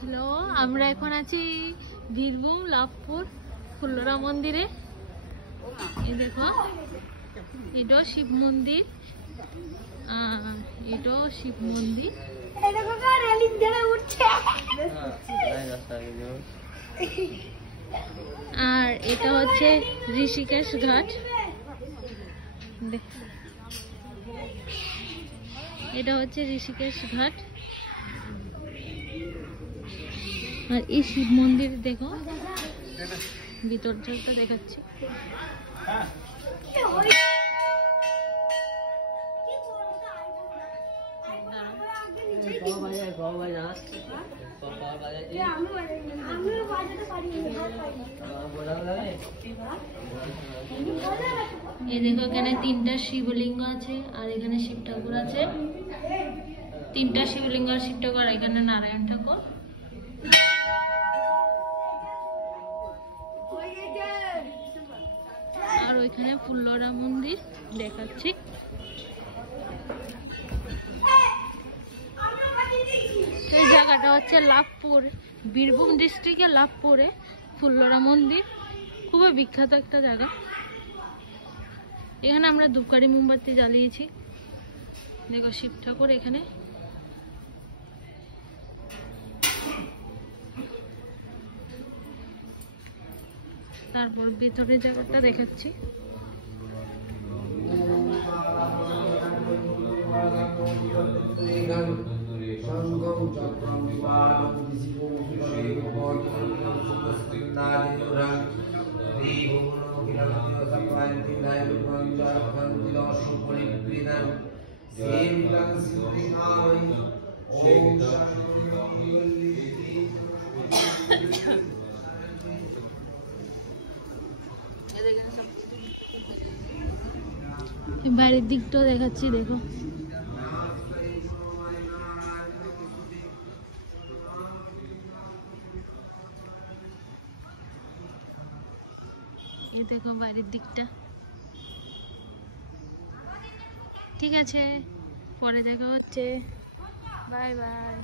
Hello, আমরা এখন আছি বীরভূম লাভপুর ফুল্লরা মন্দিরে। এই দেখো, এটাও শিব মন্দির, এটাও শিব মন্দির। আর এটা হচ্ছে ঋষিকেশ ঘাট। এটা হচ্ছে ঋষিকেশ ঘাট। আর এই শিব মন্দির দেখো, ভিতরটা দেখাচ্ছি। এই দেখো, এখানে 3টা শিবলিঙ্গ আছে, আর এখানে শিব ঠাকুর আছে। 3টা শিবলিঙ্গ আর শিব ঠাকুর, আর এখানে নারায়ণ ঠাকুর। আর ওইখানে ফুল্লরা মন্দির দেখাচ্ছি। এই জায়গাটা হচ্ছে লাভপুর, বীরভূম ডিস্ট্রিক্টে লাভপুরে ফুল্লরা মন্দির, খুবই বিখ্যাত একটা জায়গা। এখানে আমরা ধূপকাঠি মোমবাতি জ্বালিয়েছি। দেখো শিব ঠাকুর এখানে। তারপর ভেতরের জায়গাটা দেখাচ্ছি। বাইরের দিকটাও দেখাচ্ছি, দেখো। এই দেখো বাইরের দিকটা। ঠিক আছে, পরে দেখা হচ্ছে। Bye bye.